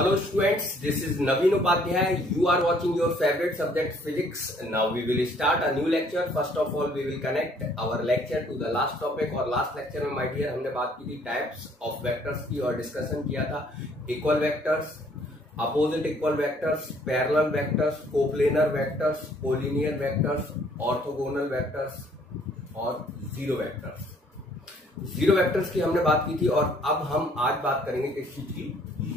Hello students, this is Naveen Upadhyay. You are watching your favorite subject physics. Now we will start a new lecture. First of all, we will connect our lecture to the last topic. और last lecture में my dear हमने बात की थी types of vectors की और discussion किया था equal vectors, opposite equal vectors, parallel vectors, coplanar vectors, collinear vectors, orthogonal vectors और zero vectors. जीरो वेक्टर्स की हमने बात की थी और अब हम आज बात करेंगे किस चीज की,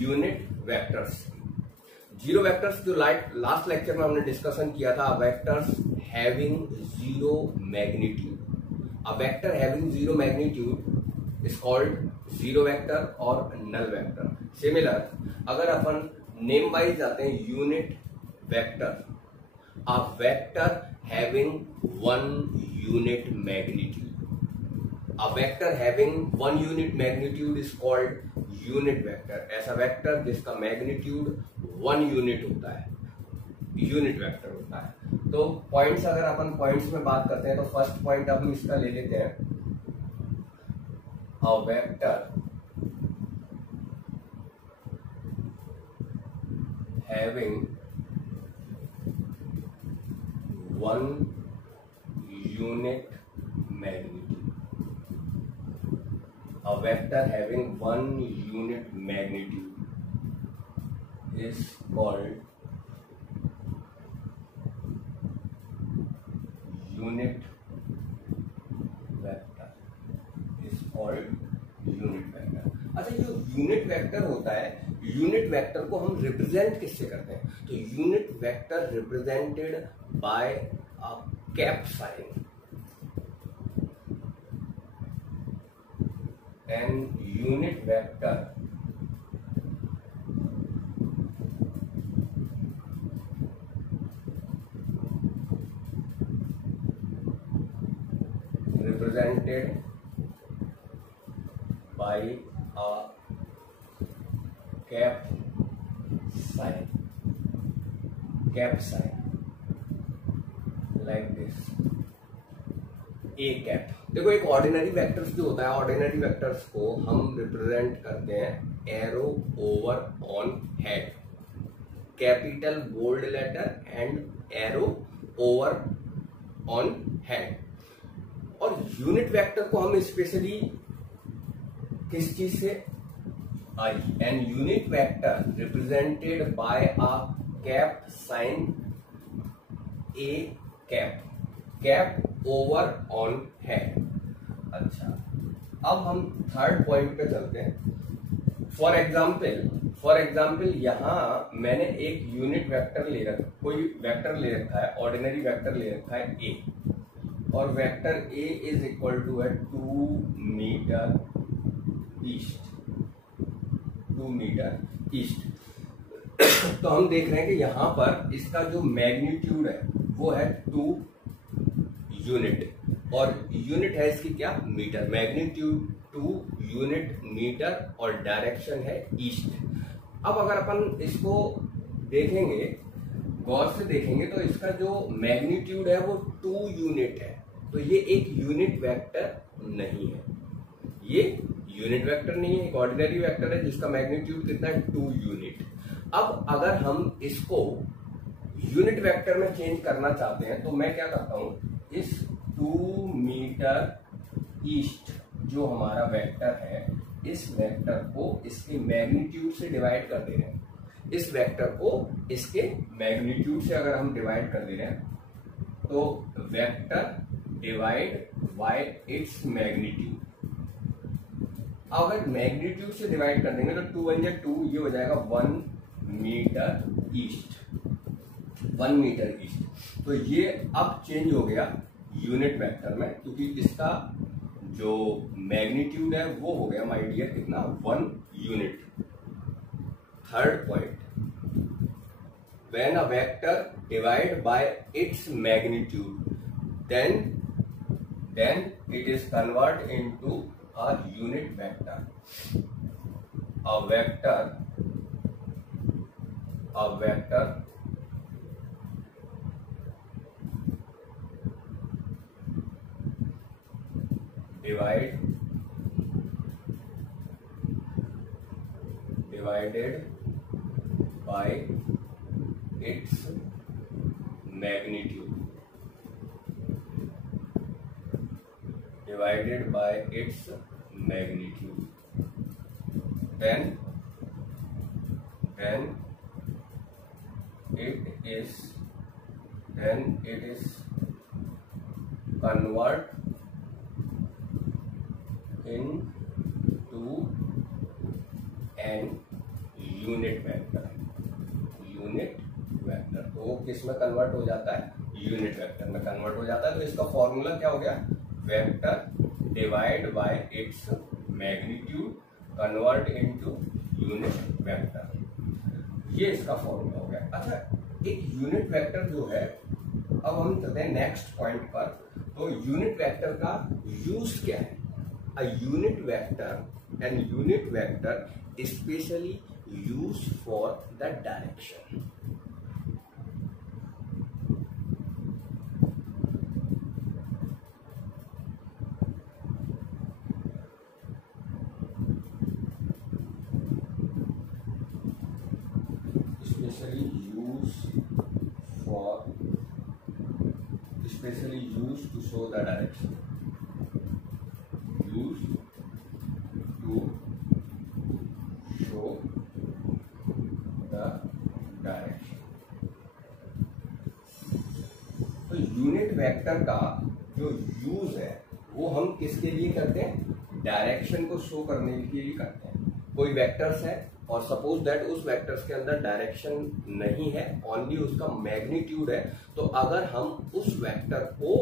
यूनिट वेक्टर्स की। जीरो वेक्टर्स जो लास्ट लेक्चर में हमने डिस्कशन किया था, vectors having zero magnitude. A vector having zero magnitude is called zero vector और नल वेक्टर। सिमिलर अगर अपन नेम वाइज जाते हैं, unit vector, a vector having one unit magnitude. A vector having one unit magnitude is called unit vector. ऐसा vector जिसका magnitude one unit होता है, unit vector होता है। तो पॉइंट्स अगर अपन पॉइंट्स में बात करते हैं तो फर्स्ट पॉइंट हम इसका ले लेते हैं, a vector having one unit magnitude. A vector having one unit magnitude is called unit vector. अच्छा, जो यूनिट वेक्टर होता है, यूनिट वेक्टर को हम रिप्रेजेंट किससे करते हैं? तो unit vector represented by a cap sign. An unit vector represented by a cap sign, like this, a cap। देखो, एक ऑर्डिनरी वेक्टर्स जो होता है, ऑर्डिनरी वेक्टर्स को हम रिप्रेजेंट करते हैं arrow over on head, capital bold letter and arrow over on head. और यूनिट वेक्टर को हम स्पेशली किस चीज से, I, and unit vector represented by a cap sign, A cap over on head. अच्छा, अब हम थर्ड पॉइंट पे चलते हैं। फॉर एग्जाम्पल यहां मैंने एक यूनिट वेक्टर कोई वेक्टर ले रखा है, ऑर्डिनरी वेक्टर ले रखा है ए, और vector A is equal to है 2 मीटर ईस्ट। तो हम देख रहे हैं कि यहां पर इसका जो मैग्नीट्यूड है वो है 2 यूनिट, और यूनिट है इसकी क्या, मीटर। मैग्नीट्यूड 2 यूनिट मीटर और डायरेक्शन है ईस्ट। अब अगर अपन इसको देखेंगे, गौर से देखेंगे, तो इसका जो मैग्नीट्यूड है वो 2 यूनिट है। तो ये एक यूनिट वेक्टर नहीं है, ये यूनिट वेक्टर नहीं है, एक ऑर्डिनरी वेक्टर है जिसका मैग्नीट्यूड कितना है, 2 यूनिट। अब अगर हम इसको यूनिट वेक्टर में चेंज करना चाहते हैं तो मैं क्या करता हूं, इस 2 मीटर ईस्ट जो हमारा वेक्टर है, इस वेक्टर को इसके मैग्नीट्यूड से डिवाइड कर दे रहे हैं। इस वेक्टर को इसके मैग्नीट्यूड से अगर हम डिवाइड कर दे रहे हैं तो vector divide by its magnitude. अगर मैग्नीट्यूड से डिवाइड कर देंगे तो 2 × 2, ये हो जाएगा 1 मीटर ईस्ट। तो ये अब चेंज हो गया यूनिट वेक्टर में, क्योंकि इसका जो मैग्नीट्यूड है वो हो गया, माय डियर, कितना, 1 unit. Third point, when a vector divide by its magnitude then it is convert into a unit vector. A vector divided by its magnitude, divided by its magnitude, then it is convert into an unit vector. तो वो किस में convert हो जाता है? Unit vector में convert हो जाता है। तो इसका फॉर्मूला क्या हो गया? Vector divide by its magnitude convert into unit vector, ये इसका फॉर्मूला हो गया। अच्छा, एक यूनिट वेक्टर जो है, अब हम चलते हैं नेक्स्ट पॉइंट पर। तो यूनिट वेक्टर का यूज क्या है? अ unit vector and unit vector specially use for the direction. Especially used to show the direction. Used to show the direction. तो यूनिट वेक्टर का जो यूज है वो हम किसके लिए करते हैं? डायरेक्शन को शो करने के लिए करते हैं। कोई वेक्टर्स है और सपोज दैट उस वेक्टर्स के अंदर डायरेक्शन नहीं है, ओनली उसका मैग्नीट्यूड है, तो अगर हम उस वेक्टर को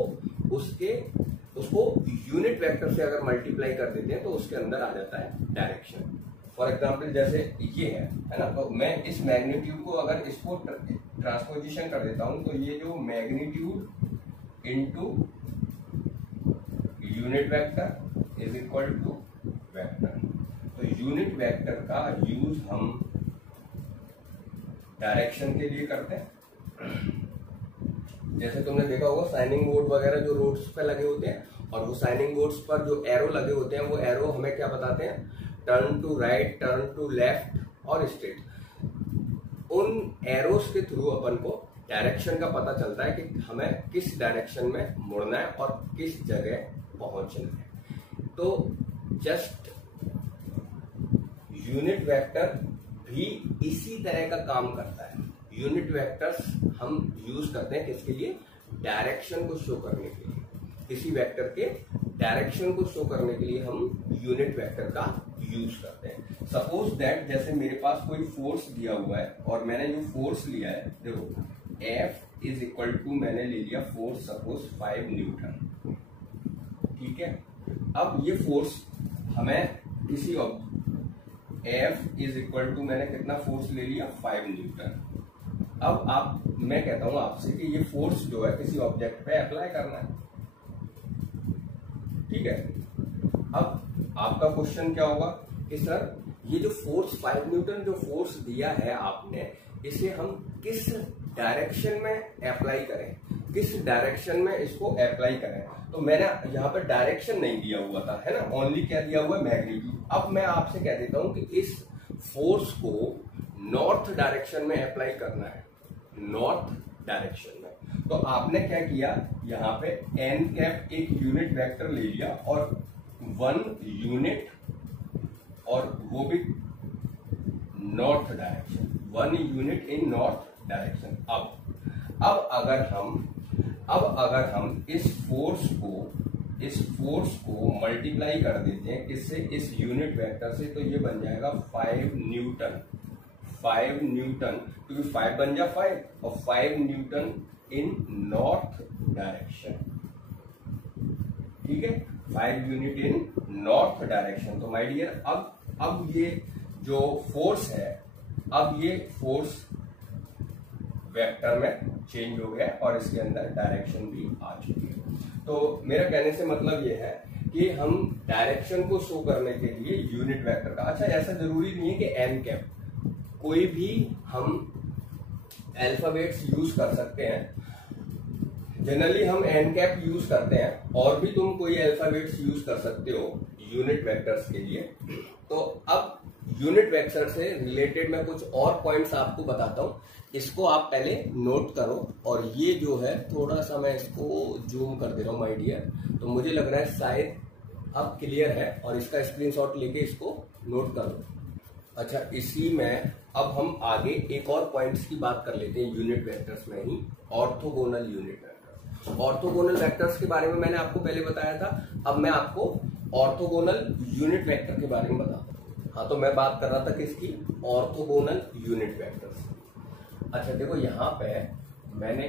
उसको यूनिट वेक्टर से अगर मल्टीप्लाई कर देते हैं तो उसके अंदर आ जाता है डायरेक्शन। फॉर एग्जांपल जैसे ये है ना, तो मैं इस मैग्नीट्यूड को अगर इसको ट्रांसपोजिशन कर देता हूं तो ये जो magnitude into unit vector is equal to vector. तो यूनिट वेक्टर का यूज हम डायरेक्शन के लिए करते हैं। जैसे तुमने देखा होगा साइनिंग बोर्ड वगैरह जो रोड्स पे लगे होते हैं, और वो साइनिंग बोर्ड्स पर जो एरो लगे होते हैं वो एरो हमें क्या बताते हैं? Turn to right, turn to left और स्ट्रेट। उन एरोस के थ्रू अपन को डायरेक्शन का पता चलता है कि हमें किस डायरेक्शन में मुड़ना है और किस जगह पहुंचना है। तो जस्ट यूनिट वेक्टर भी इसी तरह का काम करता है। यूनिट वेक्टर्स हम यूज करते हैं किसके लिए? डायरेक्शन को शो करने के लिए। किसी वेक्टर के डायरेक्शन को शो करने के लिए हम यूनिट वेक्टर का यूज करते हैं। सपोज दैट जैसे मेरे पास कोई फोर्स दिया हुआ है और मैंने जो फोर्स लिया है, देखो F इज इक्वल टू, मैंने ले लिया फोर्स सपोज 5 न्यूटन, ठीक है। अब ये फोर्स हमें किसी F इज इक्वल टू, मैंने कितना फोर्स ले लिया? 5 न्यूटन। अब मैं कहता हूं आपसे कि ये फोर्स जो है किसी ऑब्जेक्ट पे अप्लाई करना है, ठीक है। अब आपका क्वेश्चन क्या होगा कि सर ये जो फोर्स 5 न्यूटन जो फोर्स दिया है आपने, इसे हम किस डायरेक्शन में अप्लाई करें, किस डायरेक्शन में इसको अप्लाई करें? तो मैंने यहाँ पे डायरेक्शन नहीं दिया हुआ था, है ना, ओनली क्या दिया हुआ है? मैग्नीट्यूड। अब मैं आपसे कह देता हूं कि इस फोर्स को नॉर्थ डायरेक्शन में अप्लाई करना है, नॉर्थ डायरेक्शन में। तो आपने क्या किया, यहाँ पे एन कैप एक यूनिट वेक्टर ले लिया और 1 यूनिट, और वो भी north direction, 1 unit in north direction. अब अगर हम इस फोर्स को मल्टीप्लाई कर देते हैं किससे? इस यूनिट वेक्टर से, तो ये बन जाएगा 5 न्यूटन, क्योंकि 5 बन जा 5 और 5 न्यूटन इन नॉर्थ डायरेक्शन, ठीक है, 5 यूनिट इन नॉर्थ डायरेक्शन। तो माय डियर अब ये जो फोर्स है, अब ये फोर्स वेक्टर में चेंज हो गया और इसके अंदर डायरेक्शन भी आ चुकी है। तो मेरा कहने से मतलब ये है कि हम डायरेक्शन को शो करने के लिए यूनिट वेक्टर का, अच्छा ऐसा जरूरी नहीं है कि एन कैप, कोई भी हम अल्फाबेट्स यूज कर सकते हैं। जनरली हम एन कैप यूज करते हैं, और भी तुम कोई अल्फाबेट्स यूज कर सकते हो यूनिट वेक्टर्स के लिए। तो अब यूनिट वेक्टर से रिलेटेड मैं कुछ और पॉइंट्स आपको बताता हूँ, इसको आप पहले नोट करो। और ये जो है थोड़ा सा मैं इसको जूम कर दे रहा हूँ माय डियर, तो मुझे लग रहा है शायद अब क्लियर है, और इसका स्क्रीनशॉट लेके इसको नोट करो। अच्छा, इसी में अब हम आगे एक और पॉइंट्स की बात कर लेते हैं यूनिट वेक्टर्स में ही, orthogonal unit vectors. Orthogonal vectors के बारे में मैंने आपको पहले बताया था, अब मैं आपको ऑर्थोगोनल यूनिट वेक्टर के बारे में बताता हूँ। हाँ, तो मैं बात कर रहा था किसकी, ऑर्थोगोनल यूनिट वेक्टर्स। अच्छा देखो, यहाँ पे मैंने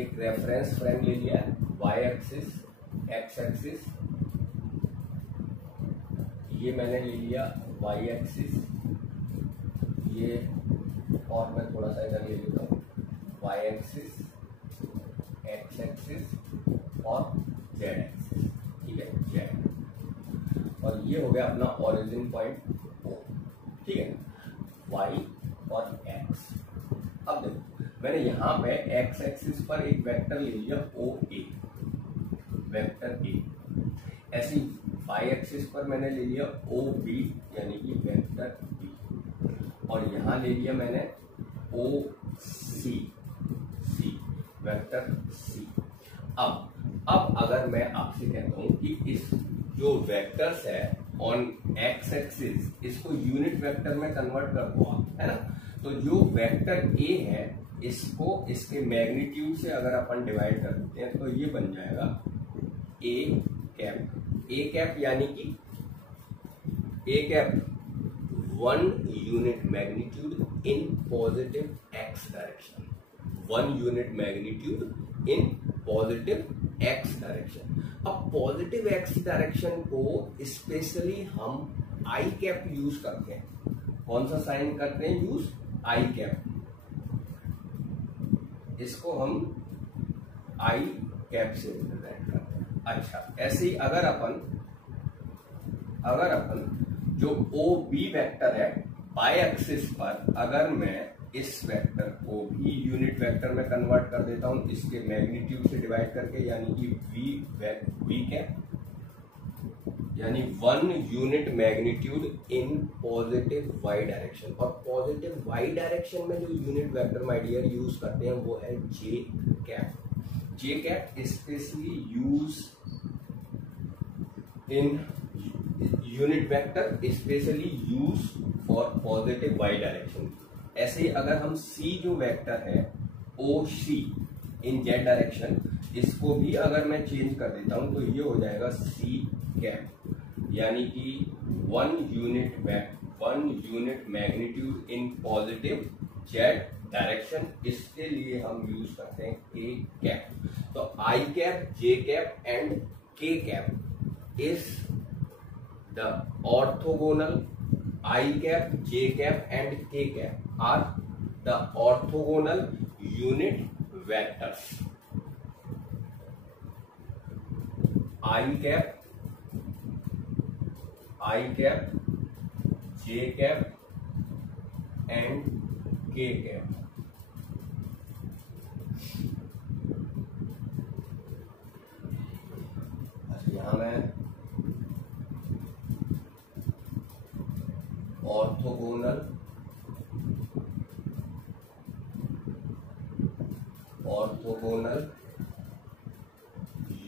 एक रेफरेंस फ्रेम ले लिया है, वाई एक्सिस, एक्स एक्सिस, ये मैंने ले लिया वाई एक्सिस, ये और मैं थोड़ा सा इधर ले लेता हूँ, वाई एक्सिस, एक्स एक्सिस और जेड एक्सिस, ठीक है, जेड। और ये हो गया अपना ओरिजिन पॉइंट ओ, ठीक है, वाई और एक्स। अब देखो, मैंने यहाँ पे एक्स एक्सिस पर एक वेक्टर ले लिया ओ ए, वेक्टर ए। ऐसे वाई एक्सिस पर मैंने ले लिया ओ बी, यानी कि वेक्टर बी। और यहाँ ले लिया मैंने ओ सी, सी, वेक्टर सी। अब अगर मैं आपसे कहता हूँ कि इस जो वेक्टर्स है ऑन एक्स एक्सिस, इसको यूनिट वेक्टर में कन्वर्ट कर दो आप, है ना। तो जो वेक्टर ए है, इसको इसके मैग्नीट्यूड से अगर अपन डिवाइड कर देते हैं तो ये बन जाएगा ए कैप। ए कैप यानी कि A cap 1 unit magnitude in positive X direction, 1 unit magnitude in positive X direction. अब पॉजिटिव एक्स डायरेक्शन को स्पेशली हम आई कैप यूज करते हैं। कौन सा साइन करते हैं यूज, आई कैप, इसको हम आई कैप से रिप्रेजेंट करते हैं। अच्छा, ऐसे ही अगर अपन जो ओ बी वेक्टर है बाय एक्सिस पर, अगर मैं इस वेक्टर को भी यूनिट वेक्टर में कन्वर्ट कर देता हूं इसके मैग्नीट्यूड से डिवाइड करके, यानी कि वी कैप, यानी 1 unit magnitude in positive Y direction. और पॉजिटिव वाई डायरेक्शन में जो unit vector my dear use करते हैं वो है J cap. J cap specially use in unit vector, specially use for positive Y direction. ऐसे अगर हम सी जो वेक्टर है ओ सी इन जेड डायरेक्शन, इसको भी अगर मैं चेंज कर देता हूं तो ये हो जाएगा सी कैप, यानी कि 1 unit magnitude in positive Z direction. इसके लिए हम यूज करते हैं ए कैप। तो I cap, J cap and K cap is the orthogonal, I cap, J cap and K cap are the orthogonal unit vectors. I cap, J cap and K cap. अच्छा, यहां मैं orthogonal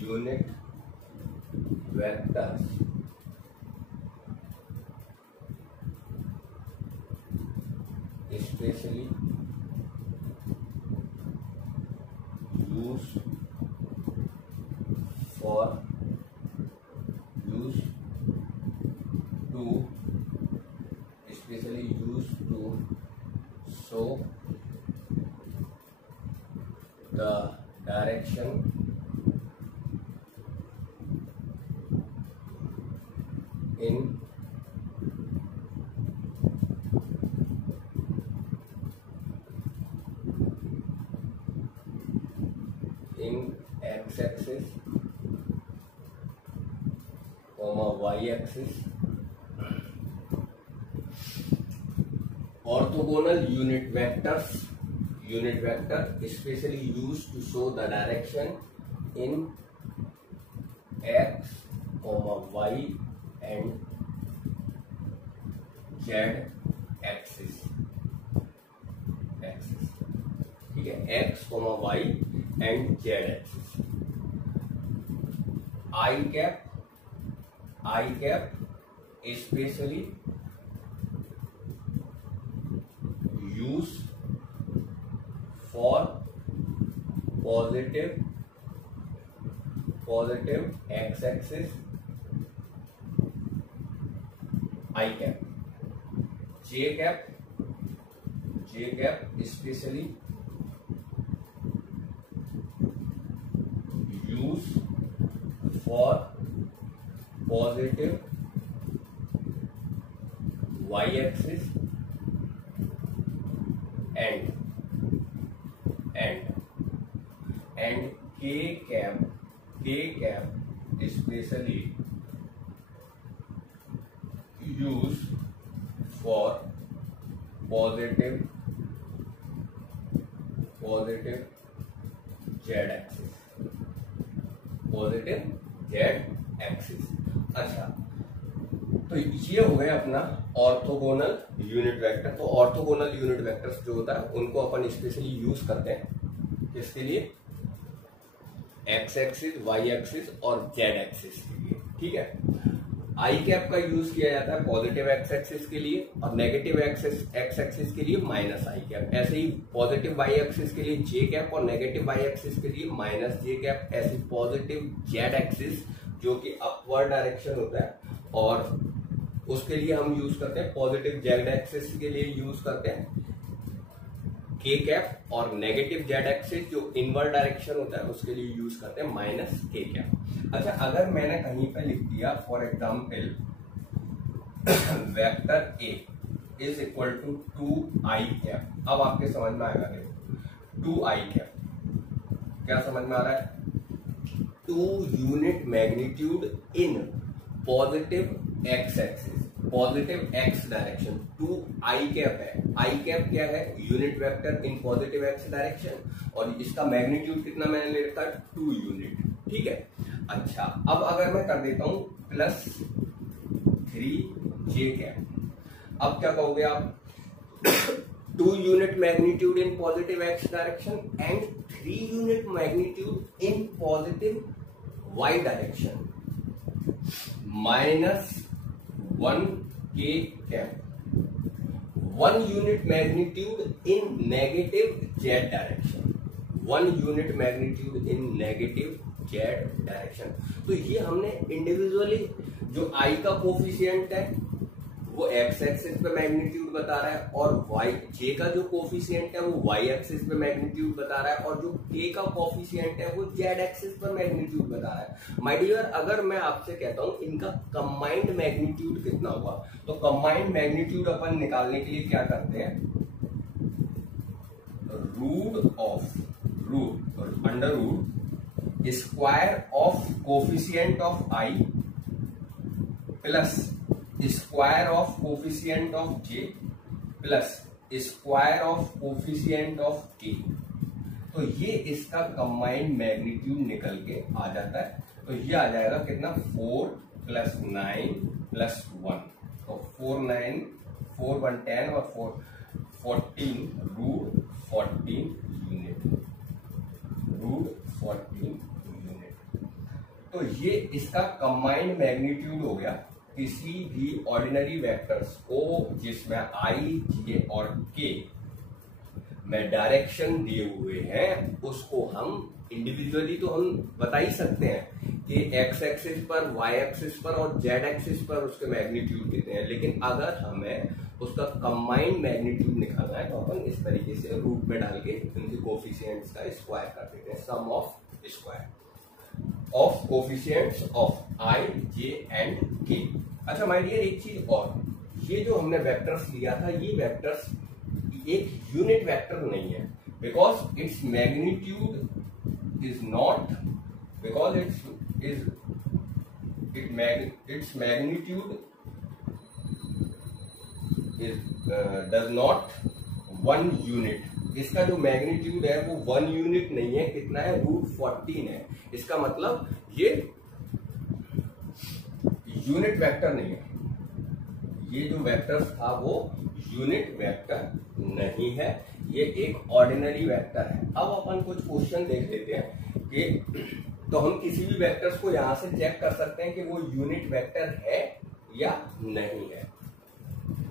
unit vectors specially use to show the direction in x-axis, y-axis. Orthogonal unit vector especially used to show the direction in x, y and Z axis, ठीक है, X comma Y and Z axis. I cap specially use for positive X axis I cap. J cap specially use for positive Y axis and K cap specially use for positive Z axis. अच्छा, तो ये हो गया अपना orthogonal unit vector. तो orthogonal unit vectors जो होता है उनको अपन स्पेशली यूज करते हैं किसके लिए, एक्स एक्सिस, वाई एक्सिस और जेड एक्सिस के लिए, ठीक है। आई कैप का यूज किया जाता है पॉजिटिव एक्स एक्सिस के लिए और नेगेटिव एक्स एक्सिस के लिए माइनस आई कैप। ऐसे ही पॉजिटिव वाई एक्सिस के लिए जे कैप और नेगेटिव वाई एक्सिस के लिए माइनस जे कैप। ऐसे पॉजिटिव जेड एक्सिस जो कि अपवर्ड डायरेक्शन होता है और उसके लिए हम यूज करते हैं, पॉजिटिव जेड एक्सिस के लिए यूज करते हैं के कैप और नेगेटिव जेड एक्सिस जो इनवर्ड डायरेक्शन होता है उसके लिए यूज करते हैं माइनस के कैप। अच्छा, अगर मैंने कहीं पे लिख दिया for example vector A is equal to 2i cap, अब आपके समझ में आएगा, देखो 2i कैप क्या समझ में आ रहा है, 2 unit magnitude in positive X axis, positive X direction. 2i cap है, आई कैप क्या है, यूनिट वेक्टर इन पॉजिटिव एक्स डायरेक्शन और इसका मैग्नीट्यूड कितना मैंने ले रखा है 2 यूनिट, ठीक है। अच्छा, अब अगर मैं कर देता हूं प्लस 3j कैप, अब क्या कहोगे आप, 2 unit magnitude in positive X direction and 3 unit magnitude in positive Y direction minus 1k cap, 1 unit magnitude in negative Z direction, 1 unit magnitude in negative Z direction. तो ये हमने individually जो आई का coefficient है वो एक्स एक्सिस पे magnitude बता रहा है और वाई जे का जो कोफिशिएंट है वो वाई एक्सिस पे मैग्नीट्यूड बता रहा है और जो के का कोफिशिएंट है वो जेड एक्सिस पर मैग्नीट्यूड बता रहा है। माय डियर, अगर मैं आपसे कहता हूं इनका कंबाइंड मैग्नीट्यूड कितना हुआ, तो कंबाइंड मैग्नीट्यूड अपन निकालने के लिए क्या करते हैं, under root square of coefficient of I plus square of coefficient of J plus square of coefficient of K. तो ये इसका कंबाइंड मैग्नीट्यूड निकल के आ जाता है। तो ये आ जाएगा कितना, 4 + 9 + 1, तो 4 9 4 1 10 और 4 14 √14 यूनिट, √14 यूनिट। तो ये इसका कंबाइंड मैग्नीट्यूड हो गया किसी भी ऑर्डिनरी वेक्टर्स को जिसमें आई जे और के में डायरेक्शन दिए हुए हैं उसको हम इंडिविजुअली तो हम बता ही सकते हैं कि एक्स एक्सिस पर, वाई एक्सिस पर और जेड एक्सिस पर उसके मैग्नीट्यूड कितने हैं, लेकिन अगर हमें उसका कंबाइंड मैग्नीट्यूड निकालना है तो अपन इस तरीके से रूट में डाल के उनके कोफिशिएंट्स का स्क्वायर कर देते हैं, sum of square of coefficients of I J and K. अच्छा माय डियर, एक चीज और, ये जो हमने वेक्टर्स लिया था ये वेक्टर्स एक यूनिट वेक्टर नहीं है, because its magnitude is not, because its magnitude is does not 1 unit. इसका जो मैग्नीट्यूड है वो 1 यूनिट नहीं है, कितना है, √14 है। इसका मतलब ये यूनिट वेक्टर नहीं है, ये जो वेक्टर था वो यूनिट वेक्टर नहीं है, ये एक ऑर्डिनरी वेक्टर है। अब अपन कुछ क्वेश्चन देख लेते हैं कि तो हम किसी भी वेक्टर्स को यहां से चेक कर सकते हैं कि वो यूनिट वेक्टर है या नहीं है,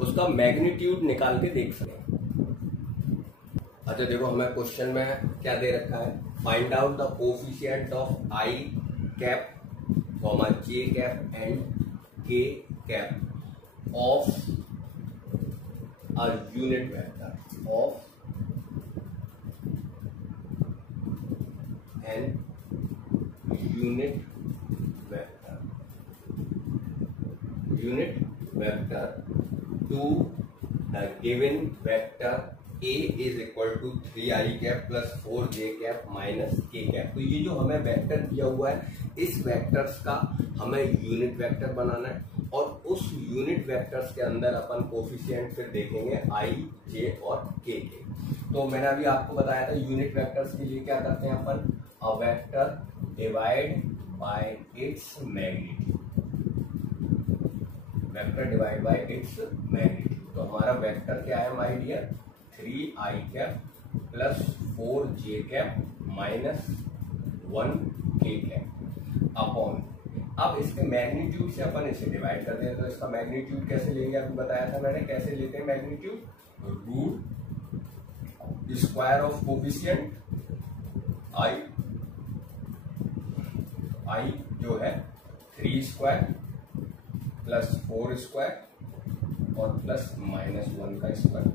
उसका मैग्नीट्यूड निकाल के देख सकते हैं। अच्छा देखो, हमें क्वेश्चन में क्या दे रखा है, find out the coefficient of I cap comma J cap and K cap of a unit vector of an unit vector to the given vector A is equal to 3i cap plus 4j cap minus k cap। तो ये जो हमें vector दिया हुआ है, इस vectors का हमें यूनिट वेक्टर बनाना है और उस यूनिट वेक्टर्स के अंदर अपन कोफिशिएंट फिर देखेंगे i, j और k के। तो मैंने अभी आपको बताया था यूनिट वेक्टर्स के लिए क्या करते हैं अपन, a vector divide by its magnitude, vector divide by its magnitude. तो हमारा वेक्टर क्या है my dear, 3i cap plus 4j cap minus 1k cap upon, अब इसके मैग्नीट्यूड से अपन इसे डिवाइड कर दें। तो इसका मैग्नीट्यूड कैसे लेंगे, आपको बताया था मैंने कैसे लेते हैं magnitude, root square of coefficient i जो है 3 स्क्वायर प्लस 4 स्क्वायर और प्लस माइनस 1 का स्क्वायर।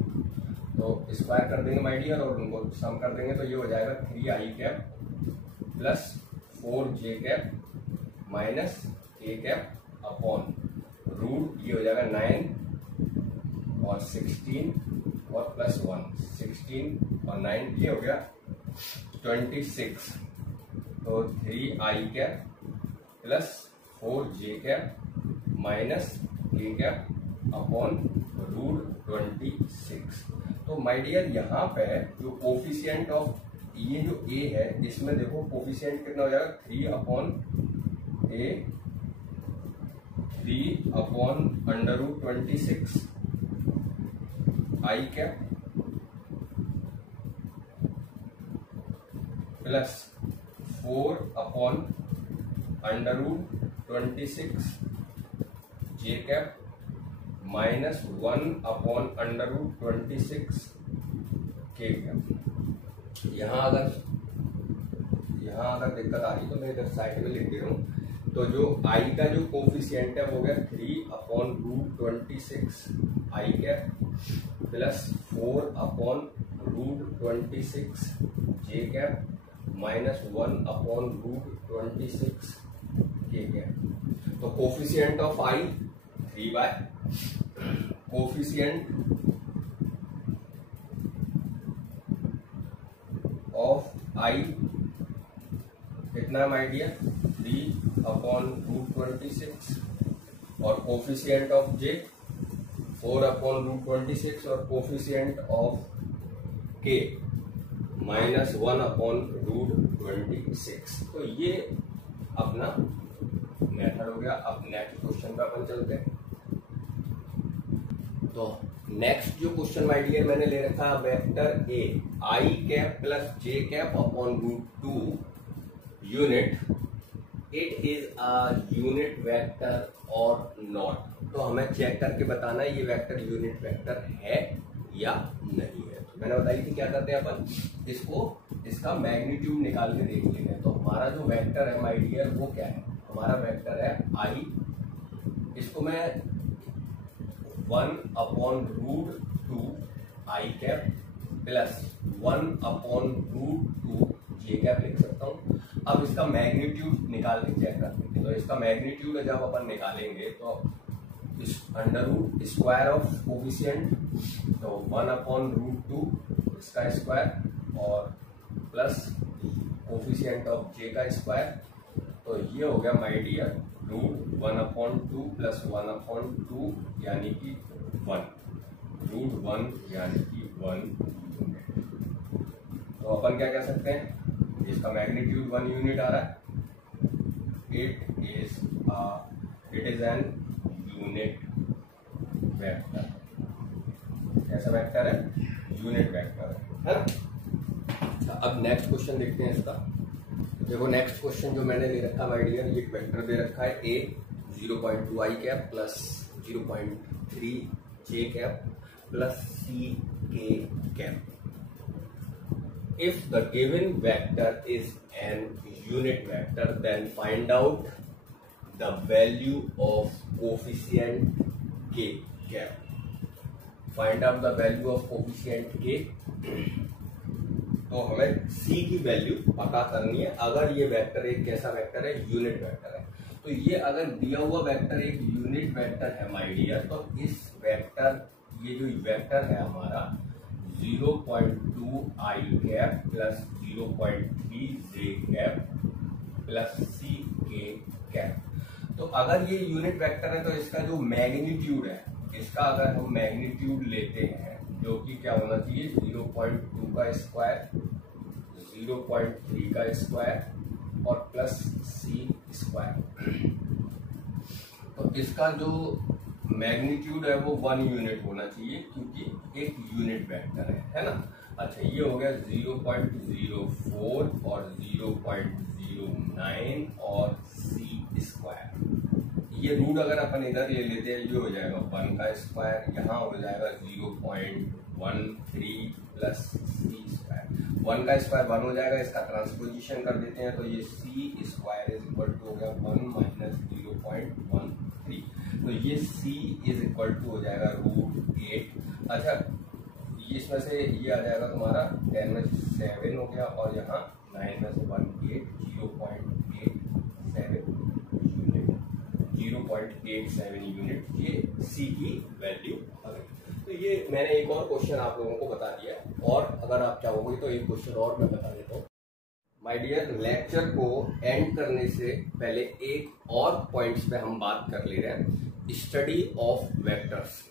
तो स्क्वायर कर देंगे माय डियर और उनको सम कर देंगे, तो ये हो जाएगा 3i cap plus 4j cap minus k cap upon root, ये हो जाएगा 9 और 16 और प्लस 1, 16 और 9, ये हो गया 26। तो 3i cap plus 4j cap minus k cap upon root 26। तो माय डियर यहाँ पे जो कोफिशिएंट ऑफ ये जो a है, इसमें देखो कोफिशिएंट कितना हो जाएगा, 3 upon a, 3 upon under root 26 i cap plus 4 upon under root 26 j cap minus 1 upon under root 26 k cap. यहाँ अगर दिक्कत आ रही तो मैं इधर साइड में लिख दे रहा हूँ। तो जो i का जो कोफिशिएंट है वो गया 3 upon root 26 i cap plus 4 upon root 26 j cap minus 1 upon root 26 k cap. तो coefficient of i 3 by coefficient of i कितना माय डियर, 3 अपॉन रूट 26 और coefficient of j 4 upon root 26 और coefficient of k minus 1 upon root 26। तो ये अपना method हो गया। अब नेक्स्ट क्वेश्चन पे अपन चलते हैं। तो नेक्स्ट जो क्वेश्चन माय डियर मैंने ले रखा है, vector A I cap plus J cap upon root 2 unit, it is a unit vector और नॉट। तो हमें चेक करके बताना है ये वेक्टर यूनिट वेक्टर है या नहीं है। तो मैंने बताई थी क्या करते हैं अपन, इसका मैग्नीट्यूड निकाल के देख लेते हैं। तो हमारा जो वेक्टर है माय डियर वो क्या है, हमारा वेक्टर है आई, इसको मैं 1 अपॉन रूट 2 आई कैप प्लस 1 अपॉन रूट 2 जे कैप लिख सकता हूँ। अब इसका मैग्नीट्यूड निकाल के चेक कर लेंगे। तो इसका मैग्नीट्यूड जब अपन निकालेंगे तो इस under root square of coefficient, तो 1 अपॉन रूट 2 इसका स्क्वायर और प्लस कोफिशिएंट ऑफ जे का स्क्वायर। तो ये हो गया my dear root 1 upon 2 plus 1 upon 2 यानी कि 1, रूट 1 यानी कि 1 यूनिट। तो अपन क्या कह सकते हैं, इसका मैग्नीट्यूड 1 यूनिट आ रहा है, it is an unit vector, कैसा वेक्टर है? यूनिट वेक्टर है ना। अच्छा, अब नेक्स्ट क्वेश्चन देखते हैं इसका। देखो नेक्स्ट क्वेश्चन जो मैंने ले रखा माय डियर, ये वेक्टर दे रखा है a 0.2 i cap plus 0.3 j cap plus c k cap. If the given vector is an unit vector, then find out the value of coefficient k cap. Find out the value of coefficient k. तो हमें c की value पता करनी है। अगर ये vector एक कैसा वेक्टर है? यूनिट वेक्टर है। तो ये अगर दिया हुआ वेक्टर एक यूनिट वेक्टर है माय डियर, तो इस वेक्टर, ये जो वेक्टर है हमारा 0.2 i cap plus 0.3 j cap plus c k cap. तो अगर ये यूनिट वेक्टर है तो इसका जो मैग्नीट्यूड है, इसका अगर हम मैग्नीट्यूड लेते हैं, जो कि क्या होना चाहिए? 0.2 का स्क्वायर, 0.3 का स्क्वायर और प्लस c स्क्वायर। तो इसका जो मैग्नीट्यूड है वो 1 यूनिट होना चाहिए, क्योंकि एक यूनिट वेक्टर है ना। अच्छा, ये हो गया 0.04 और 0.09 और c स्क्वायर। ये रूट अगर अपन इधर ले लेते हैं, ये हो जाएगा 1 का स्क्वायर, यहाँ हो जाएगा 0.13 प्लस c स्क्वायर। 1 का स्क्वायर 1 हो जाएगा, इसका ट्रांसपोजिशन कर देते हैं तो ये c square is equal to हो गया 1 माइनस 0.13। तो ये c इज इक्वल टू हो जाएगा √8। अच्छा, ये इसमें से ये आ जाएगा तुम्हारा 10 में 7 हो गया और यहाँ 9 में से 1 8, 0.87 यूनिट ये c की वैल्यू आ गई। तो ये मैंने एक और क्वेश्चन आप लोगों को बता दिया, और अगर आप चाहोगे तो एक क्वेश्चन और मैं बता देता हूँ। माय डियर, लेक्चर को एंड करने से पहले एक और पॉइंट्स पे हम बात कर ले रहे हैं। Study of vectors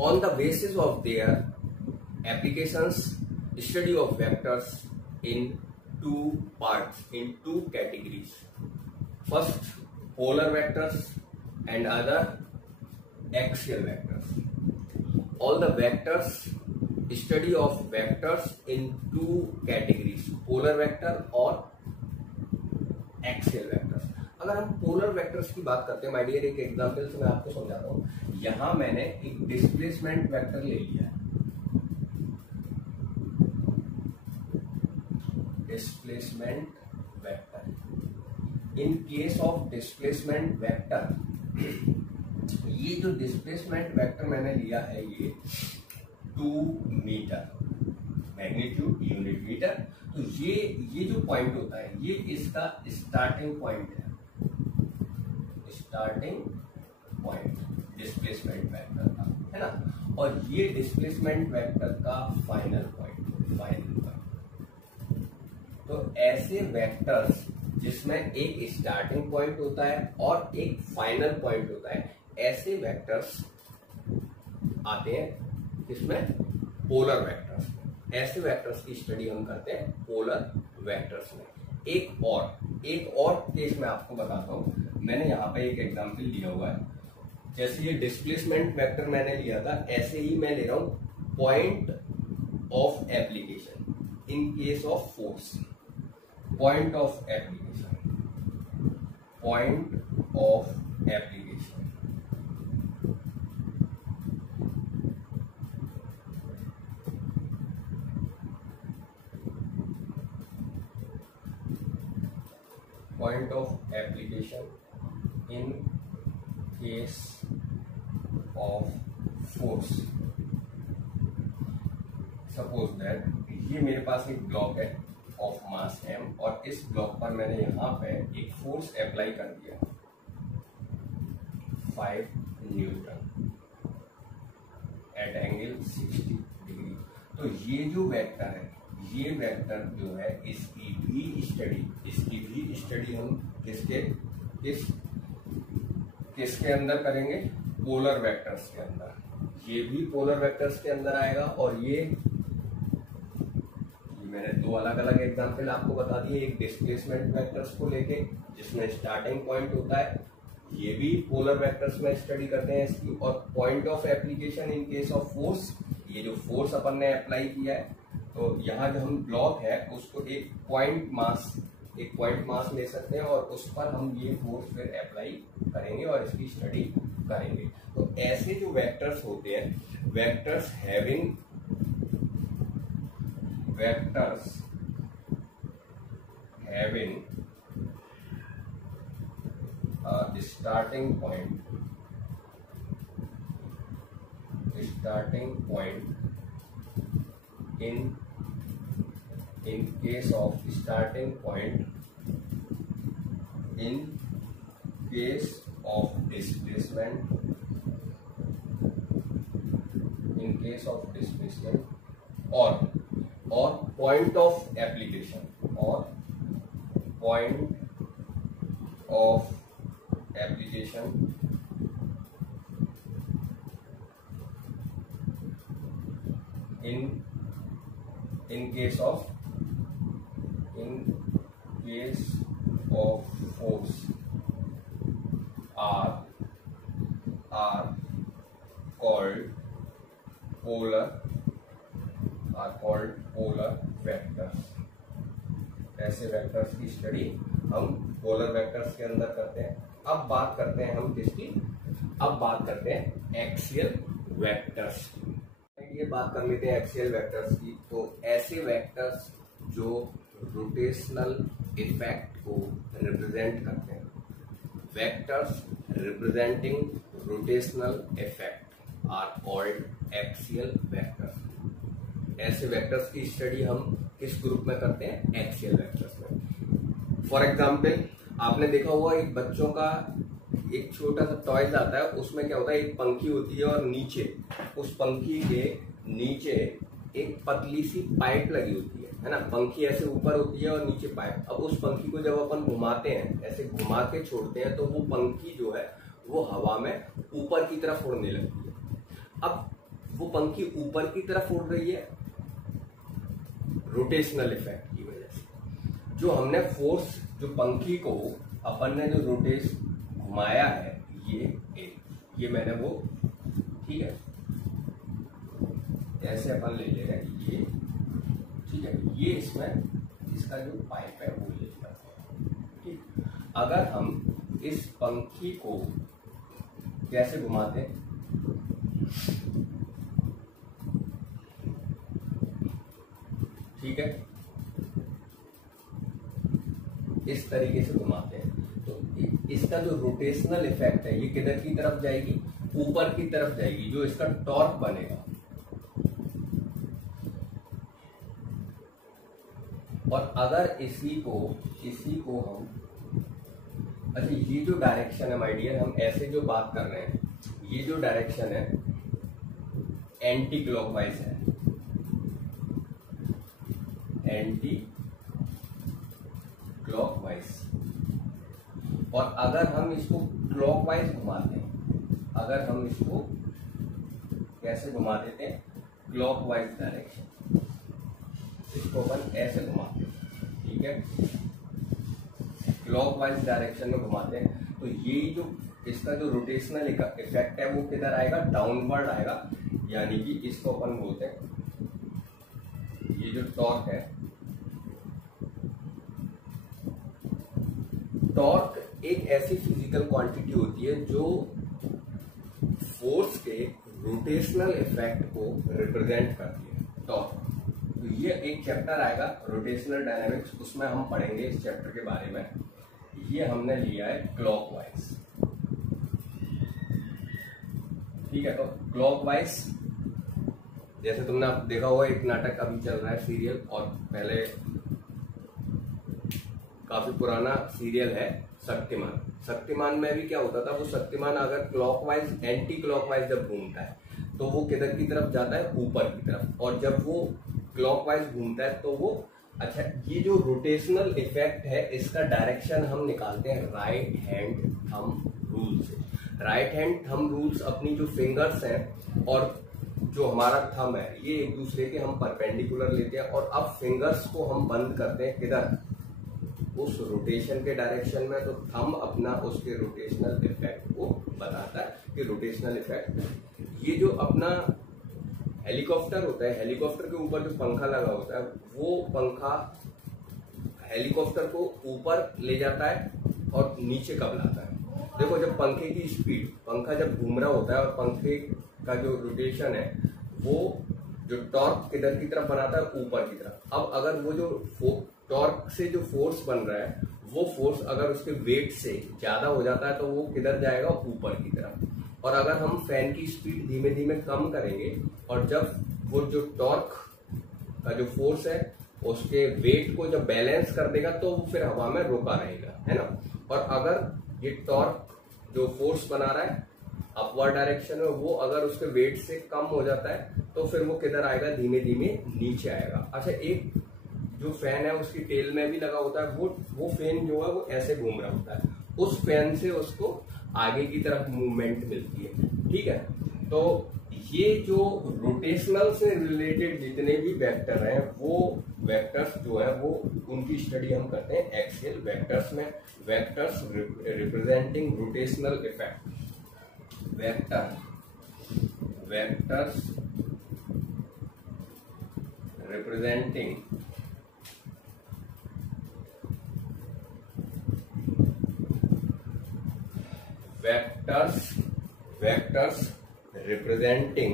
on the basis of their applications. Study of vectors in 2 parts, in 2 categories. First polar vectors and other axial vectors. All the vectors, study of vectors in 2 categories, polar vector और axial vectors। अगर हम polar vectors की बात करते हैं my dear, एक example से मैं आपको समझाता हूँ। यहाँ मैंने एक डिस्प्लेसमेंट वेक्टर ले लिया है, displacement vector. In case of displacement vector, ये जो डिस्प्लेसमेंट वेक्टर मैंने लिया है ये 2 मीटर, मैग्नीट्यूड यूनिट मीटर। तो ये जो पॉइंट होता है ये इसका स्टार्टिंग पॉइंट है, स्टार्टिंग पॉइंट डिस्प्लेसमेंट वेक्टर का, है ना। और ये डिस्प्लेसमेंट वेक्टर का फाइनल पॉइंट, फाइनल पॉइंट। तो ऐसे वेक्टर्स जिसमें एक स्टार्टिंग पॉइंट होता है और एक फाइनल पॉइंट होता है, ऐसे वेक्टर्स आते हैं जिसमें पोलर वेक्टर्स। ऐसे वेक्टर्स की स्टडी हम करते हैं पोलर वेक्टर्स में। एक और केस मैं आपको बताता हूं। मैंने यहाँ पे एक एग्जांपल लिया हुआ है। जैसे ये डिस्प्लेसमेंट वेक्टर मैंने लिया था, ऐसे ही मैं ले रहा हूं point of application in case of force. Point of application, point of application. Point of application in case of force. Suppose that ये मेरे पास एक ब्लॉक है ऑफ मास m, और इस ब्लॉक पर मैंने यहाँ पे एक फोर्स अप्लाई कर दिया 5 न्यूटन एट एंगल 60 डिग्री। तो ये जो वेक्टर है, ये वेक्टर जो है इसकी भी स्टडी हम किसके अंदर करेंगे? पोलर वेक्टर्स के अंदर। ये भी पोलर वेक्टर्स के अंदर आएगा, और ये मैंने 2 अलग अलग एग्जांपल आपको बता दिए। एक डिस्प्लेसमेंट वेक्टर्स को लेके जिसमें स्टार्टिंग पॉइंट होता है ये भी पोलर वेक्टर्स में स्टडी करते हैं इसकी। और point of application in case of force, ये जो फोर्स अपन ने अप्लाई किया है, तो यहाँ जो हम ब्लॉक है उसको एक पॉइंट मास ले सकते हैं और उस पर हम ये फोर्स फिर अप्लाई करेंगे और इसकी स्टडी करेंगे। तो ऐसे जो वेक्टर्स होते हैं, vectors having starting point in case of starting point in case of displacement or point of application in case of force are called polar vectors। ऐसे वेक्टर्स की स्टडी हम पोलर वेक्टर्स के अंदर करते हैं। अब बात करते हैं हम किसकी? अब बात करते हैं एक्सियल वेक्टर्स की। ये बात कर लेते हैं एक्सियल वेक्टर्स की। तो ऐसे वेक्टर्स जो रोटेशनल इफेक्ट को रिप्रेजेंट करते हैं, vectors representing rotational effect are called axial vectors. ऐसे वेक्टर्स की स्टडी हम किस ग्रुप में करते हैं? एक्सियल वेक्टर्स में। फॉर एग्जाम्पल, आपने देखा होगा एक बच्चों का एक छोटा सा टॉयज आता है, उसमें क्या होता है, एक पंखी होती है और नीचे उस पंखी के नीचे एक पतली सी पाइप लगी होती है ना। पंखी ऐसे ऊपर होती है और नीचे पाइप। अब उस पंखी को जब अपन घुमाते हैं, ऐसे घुमा के छोड़ते हैं, तो वो पंखी जो है वो हवा में ऊपर की तरफ उड़ने लगती है। अब वो पंखी ऊपर की तरफ उड़ रही है रोटेशनल इफेक्ट की वजह से। जो हमने फोर्स, जो पंखी को अपन ने जो रोटेश घुमाया है, ये मैंने वो, ठीक है, ऐसे अपन ले ले रहे हैं ये, ठीक है, ये इसमें इसका जो पाइप है वो ले लेते हैं। ठीक, अगर हम इस पंखी को कैसे घुमाते हैं, ठीक है, इस तरीके से घुमाते हैं, तो इसका जो रोटेशनल इफेक्ट है ये किधर की तरफ जाएगी? ऊपर की तरफ जाएगी। जो इसका टॉर्क बनेगा, और अगर इसी को हम, अच्छा, ये जो डायरेक्शन है माय डियर, हम ऐसे जो बात कर रहे हैं, ये जो डायरेक्शन है एंटी क्लॉकवाइज है, एंटी क्लॉकवाइज। और अगर हम इसको क्लॉकवाइज घुमाते हैं, अगर हम इसको कैसे घुमा देते हैं? क्लॉकवाइज डायरेक्शन, इसको अपन ऐसे घुमाते हैं, ठीक है, क्लॉकवाइज डायरेक्शन में घुमाते हैं। तो ये जो इसका जो रोटेशनल इफेक्ट है वो किधर आएगा? डाउनवर्ड आएगा। यानी कि इसको अपन बोलते हैं, ये जो टॉर्क है, टॉर्क एक ऐसी फिजिकल क्वांटिटी होती है जो फोर्स के रोटेशनल इफेक्ट को रिप्रेजेंट करती है, टॉर्क। तो ये एक चैप्टर आएगा रोटेशनल डायनामिक्स, उसमें हम पढ़ेंगे इस चैप्टर के बारे में। ये हमने लिया है क्लॉकवाइज, ठीक है। तो क्लॉकवाइज, जैसे तुमने देखा होगा एक नाटक अभी चल रहा है, सीरियल, और पहले काफी पुराना सीरियल है शक्तिमान। शक्तिमान में भी क्या होता था, वो शक्तिमान अगर क्लॉकवाइज, एंटी क्लॉकवाइज जब घूमता है तो वो किधर की तरफ जाता है? ऊपर की तरफ। और जब वो क्लॉकवाइज घूमता है तो वो, अच्छा, ये जो रोटेशनल इफेक्ट है इसका डायरेक्शन हम निकालते हैं राइट हैंड थंब रूल से। राइट हैंड थंब रूल्स अपनी जो फिंगर्स हैं और जो हमारा थंब है, ये एक दूसरे के हम परपेंडिकुलर लेते हैं, और अब फिंगर्स को हम बंद करते हैं किधर? उस रोटेशन के डायरेक्शन में, तो थंब अपना उसके रोटेशनल इफेक्ट को बताता है कि रोटेशनल इफेक्ट। ये जो अपना हेलीकॉप्टर होता है, हेलीकॉप्टर के ऊपर जो पंखा लगा होता है, वो पंखा हेलीकॉप्टर को ऊपर ले जाता है और नीचे कब लाता है। देखो, जब पंखे की स्पीड, पंखा जब घूम रहा होता है और पंखे का जो रोटेशन है वो जो टॉर्क किधर की तरफ बनाता है, ऊपर की तरफ। अब अगर वो जो टॉर्क से जो फोर्स बन रहा है, वो फोर्स अगर उसके वेट से ज्यादा हो जाता है तो वो किधर जाएगा, ऊपर की तरफ। और अगर हम फैन की स्पीड धीमे धीमे कम करेंगे और जब वो जो टॉर्क का जो फोर्स है उसके वेट को जब बैलेंस कर देगा तो वो फिर हवा में रुका रहेगा, है ना। और अगर ये टॉर्क जो फोर्स बना रहा है अपवर्ड डायरेक्शन में, वो अगर उसके वेट से कम हो जाता है तो फिर वो किधर आएगा, धीमे धीमे नीचे आएगा। अच्छा, एक जो फैन है उसकी टेल में भी लगा होता है, वो फैन जो है वो ऐसे घूम रहा होता है, उस फैन से उसको आगे की तरफ मूवमेंट मिलती है, ठीक है। तो ये जो रोटेशनल से रिलेटेड जितने भी वेक्टर हैं, वो वेक्टर्स जो है वो उनकी स्टडी हम करते हैं एक्सियल वेक्टर्स में। Vectors representing rotational effect, vectors representing vectors representing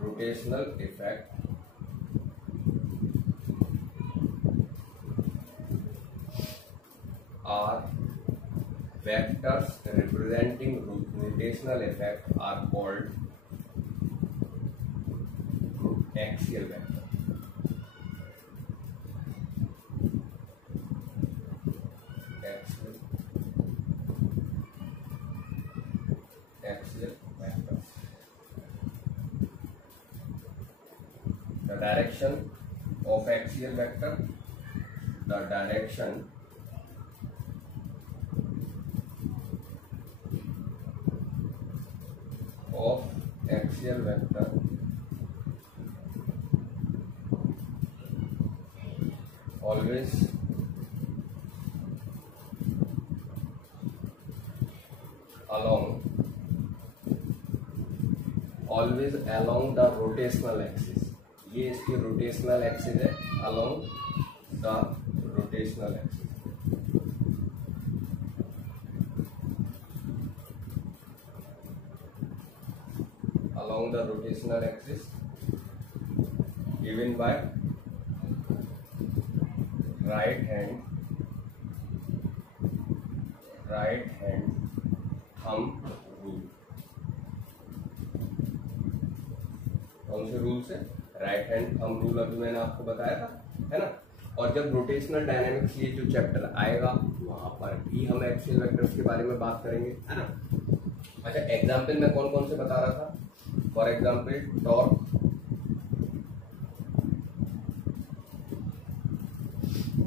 rotational effect are vectors representing rotational effect are called axial vector. Axial vectors. The direction of axial vector, the direction of axial vector always along the rotational axis। ये इसकी rotational axis है, along the rotational axis। along the rotational axis given by right hand thumb rule। कौन से rule से? Right hand thumb rule, अभी मैंने आपको बताया था, है ना। और जब रोटेशनल डायनामिक्स ये जो चैप्टर आएगा वहां पर भी हम एक्सियल वेक्टर्स के बारे में बात करेंगे, है ना। अच्छा, एग्जाम्पल में कौन कौन से बता रहा था? For example torque,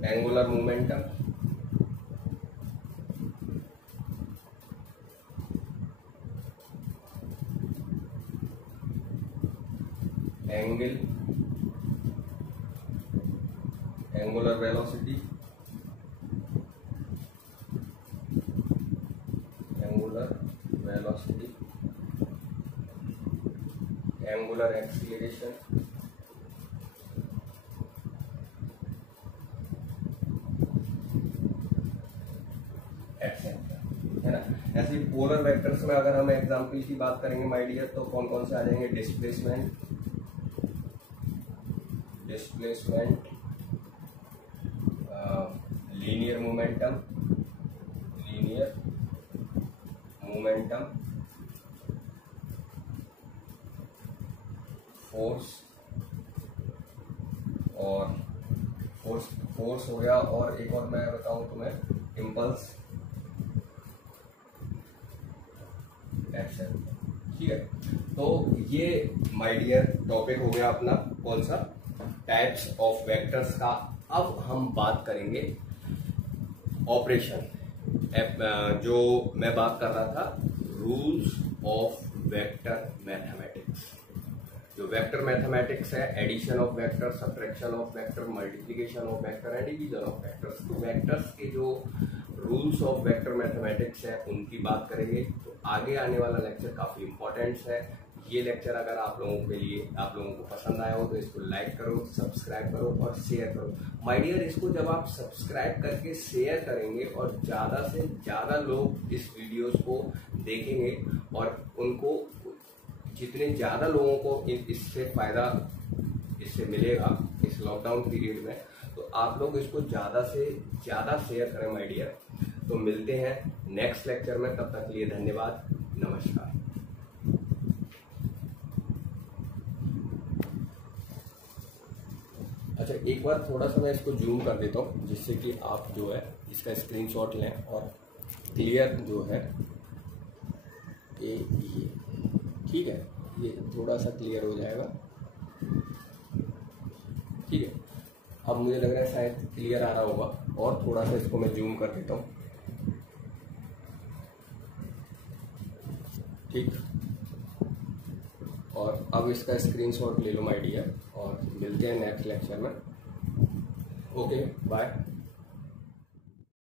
angular momentum, angular velocity, angular acceleration, etcetera, है ना। ऐसे पोलर वेक्टर्स में अगर हम एग्जाम्पल की बात करेंगे माय डियर, तो कौन कौन से आ जाएंगे? डिस्प्लेसमेंट, लीनियर मोमेंटम, फोर्स, और फोर्स हो गया, और एक और मैं बताऊं तुम्हें, इम्पल्स, एक्शन, ठीक है। तो ये माय डियर टॉपिक हो गया अपना कौन सा? टाइप्स ऑफ वेक्टर्स का। अब हम बात करेंगे ऑपरेशन, जो मैं बात कर रहा था रूल्स ऑफ वेक्टर मैथमेटिक्स। जो वेक्टर मैथमेटिक्स है, addition of vector, subtraction of vector, multiplication of vector and division of vectors. तो वेक्टर्स के जो रूल्स ऑफ वेक्टर मैथमेटिक्स है उनकी बात करेंगे। तो आगे आने वाला लेक्चर काफी इंपॉर्टेंट है। ये लेक्चर अगर आप लोगों को पसंद आया हो तो इसको लाइक करो, सब्सक्राइब करो और शेयर करो। माय डियर, इसको जब आप सब्सक्राइब करके शेयर करेंगे और ज्यादा से ज्यादा लोग इस वीडियोस को देखेंगे और उनको जितने ज्यादा लोगों को इससे फायदा इससे मिलेगा इस लॉकडाउन पीरियड में, तो आप लोग इसको ज्यादा से ज्यादा शेयर करें माय डियर। तो मिलते हैं नेक्स्ट लेक्चर में, तब तक के लिए धन्यवाद, नमस्कार। अच्छा, एक बार थोड़ा सा मैं इसको जूम कर देता हूँ जिससे कि आप जो है इसका स्क्रीनशॉट लें और क्लियर जो है ये ठीक है, ये थोड़ा सा क्लियर हो जाएगा। ठीक है, अब मुझे लग रहा है शायद क्लियर आ रहा होगा, और थोड़ा सा इसको मैं जूम कर देता हूँ। ठीक, और अब इसका स्क्रीनशॉट ले लो माय डियर और मिलते हैं नेक्स्ट लेक्चर में। Okay, bye.